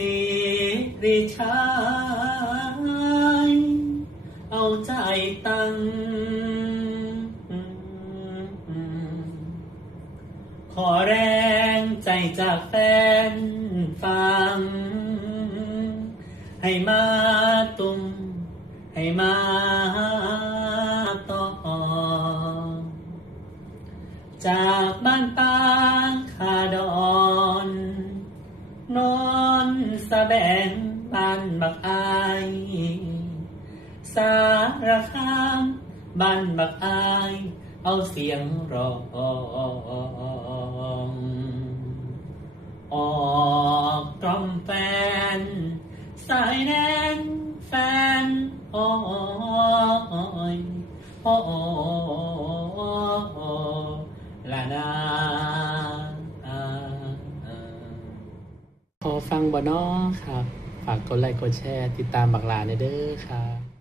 สิริชัยเอาใจตั้งขอแรงใจจากแฟนฟังให้มาตุ้มให้มาต่อจากบ้านปางขาดอนนอนสะแบงบ้านบักอายสารคามบ้านบักอายเอาเสียงร้องออกกล่อมแฟนสายแน่นแฟนโอ้ยโอ้ลานาพอฟังบ่น้อครับฝากกดไลค์กดแชร์ติดตามบักหลาในเด้อครับ